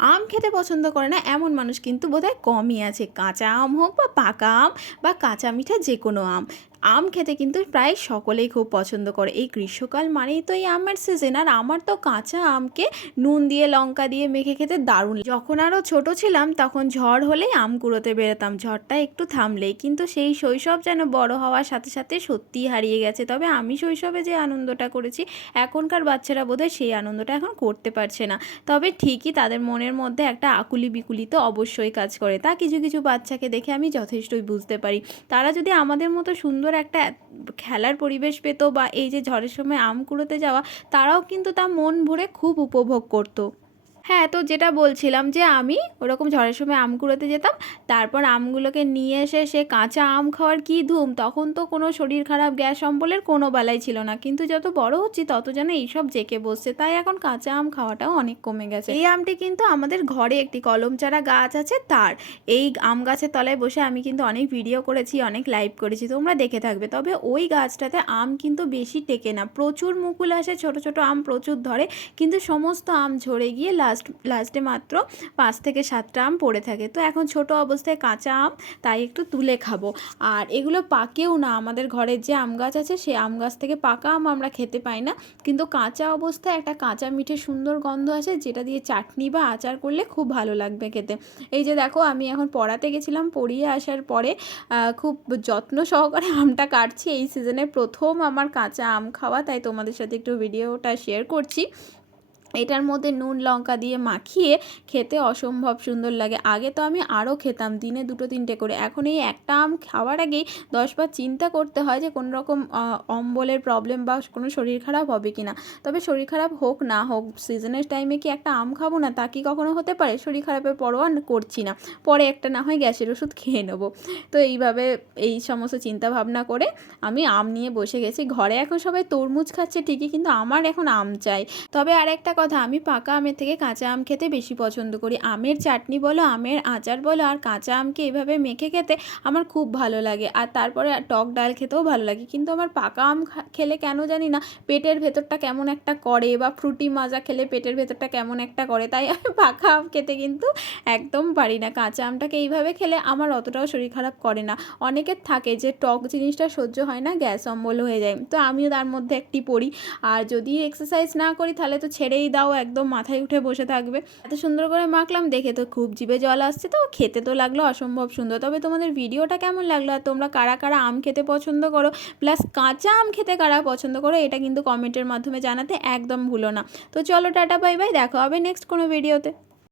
আম খেতে পছন্দ করে না এমন মানুষ কিন্তু বোধহয় কমই আছে। কাঁচা আম হোক বা পাকা আম বা কাঁচা মিঠা যে কোনো আম। আম খেতে কিন্তু প্রায় সকলেই খুব পছন্দ করে। এই গ্রীষ্মকাল মানেই তো এই আমের সিজন আর আমার তো কাঁচা আমকে নুন দিয়ে, লঙ্কা দিয়ে মেখে খেতে দারুণ যখন আরও ছোট ছিলাম, তখন ঝড় হলেই আম কুড়োতে বেরোতাম। ঝড়টা একটু থামলেই, কিন্তু সেই শৈশব যেন বড় হওয়ার সাথে সাথে সত্যিই হারিয়ে গেছে। তবে আমি শৈশবে যে আনন্দটা করেছি, এখনকার বাচ্চারা বোধহয় সেই আনন্দটা এখন করতে পারছে না। তবে ঠিকই তাদের মনের মধ্যে একটা আকুলি বিকুলি তো অবশ্যই কাজ করে। তা কিছু কিছু বাচ্চাকে দেখে আমি যথেষ্টই বুঝতে পারি। তারা যদি আমাদের মতো সুন্দর একটা খেলার পরিবেশ পেত বা এই যে ঝড়ের সময় আম কুড়োতে যাওয়া, তারাও কিন্তু তা মন ভরে খুব উপভোগ করতো। হ্যাঁ তো যেটা বলছিলাম যে আমি ওরকম ঝড়ের সময় আম কুড়োতে যেতাম, তারপর আমগুলোকে নিয়ে এসে সে কাঁচা আম খাওয়ার কী ধুম? তখন তো কোনো শরীর খারাপ, গ্যাস অম্বলের কোনো বালাই ছিল না। কিন্তু যত বড় হচ্ছি, তত যেন এইসব জেকে বসছে। তাই এখন কাঁচা আম খাওয়াটাও অনেক কমে গেছে। এই আমটি কিন্তু আমাদের ঘরে একটি কলম চারা গাছ আছে তার। এই আম গাছের তলায় বসে আমি কিন্তু অনেক ভিডিও করেছি, অনেক লাইভ করেছি, তোমরা দেখে থাকবে। তবে ওই গাছটাতে আম কিন্তু বেশি টেকে না। প্রচুর মুকুল আসে, ছোট ছোট আম প্রচুর ধরে। কিন্তু সমস্ত আম ঝরে গিয়ে লাস্ট লাস্টে মাত্র পাঁচ থেকে সাতটা আম পড়ে থাকে। তো এখন ছোট অবস্থায় কাঁচা আম, তাই একটু তুলে খাব। আর এগুলো পাকেও না, আমাদের ঘরের যে আম গাছ আছে সেই আম গাছ থেকে পাকা আম আমরা খেতে পাই না। কিন্তু কাঁচা অবস্থায় একটা কাঁচা মিঠে সুন্দর গন্ধ আছে যেটা দিয়ে চাটনি বা আচার করলে খুব ভালো লাগবে খেতে। এই যে দেখো, আমি এখন পড়াতে গেছিলাম, পড়িয়ে আসার পরে খুব যত্ন সহকারে আমটা কাটছি। এই সিজনের প্রথম আমার কাঁচা আম খাওয়া, তাই তোমাদের সাথে একটু ভিডিওটা শেয়ার করছি। এটার মধ্যে নুন, লঙ্কা দিয়ে মাখিয়ে খেতে অসম্ভব সুন্দর লাগে। আগে তো আমি আরও খেতাম, দিনে দুটো তিনটে করে। এখন এই একটা আম খাওয়ার আগেই দশবার চিন্তা করতে হয় যে কোনো রকম অম্বলের প্রবলেম বা কোনো শরীর খারাপ হবে কি না তবে শরীর খারাপ হোক না হোক সিজনের টাইমে কি একটা আম খাব না? তা কি কখনো হতে পারে? শরীর খারাপের পরোয়া করছি না। পরে একটা না হয় গ্যাসের ওষুধ খেয়ে নেব। তো এইভাবে এই সমস্ত চিন্তা ভাবনা করে আমি আম নিয়ে বসে গেছি। ঘরে এখন সবাই তরমুজ খাচ্ছে ঠিকই, কিন্তু আমার এখন আম চাই। তবে আর একটা কথা, আমি পাকা আমের থেকে কাঁচা আম খেতে বেশি পছন্দ করি। আমের চাটনি বলো, আমের আচার বলো, আর কাঁচা আমকে এভাবে মেখে খেতে আমার খুব ভালো লাগে। আর তারপরে টক ডাল খেতেও ভালো লাগে। কিন্তু আমার পাকা আম খেলে কেন জানি না, পেটের ভেতরটা কেমন একটা করে বা ফ্রুটি মাজা খেলে পেটের ভেতরটা কেমন একটা করে। তাই আমি পাকা আম খেতে কিন্তু একদম পারি না। কাঁচা আমটাকে এইভাবে খেলে আমার অতটাও শরীর খারাপ করে না। অনেকের থাকে যে টক জিনিসটা সহ্য হয় না, গ্যাস অম্বল হয়ে যায়। তো আমিও তার মধ্যে একটি পড়ি। আর যদি এক্সারসাইজ না করি, তাহলে তো ছেড়েই দাও, একদম মাথায় উঠে বসে থাকবে। এত সুন্দর করে মাখলাম, দেখে তো খুব জিভে জল আসছে তো, খেতে তো লাগল অসম্ভব সুন্দর। তবে তোমাদের ভিডিওটা কেমন লাগল আর তোমরা কারা কারা আম খেতে পছন্দ করো, প্লাস কাঁচা আম খেতে কারা পছন্দ করো, এটা কিন্তু কমেন্টের মাধ্যমে জানাতে একদম ভুলো না। তো চলো, টাটা, বাই বাই, দেখা হবে নেক্সট কোনো ভিডিওতে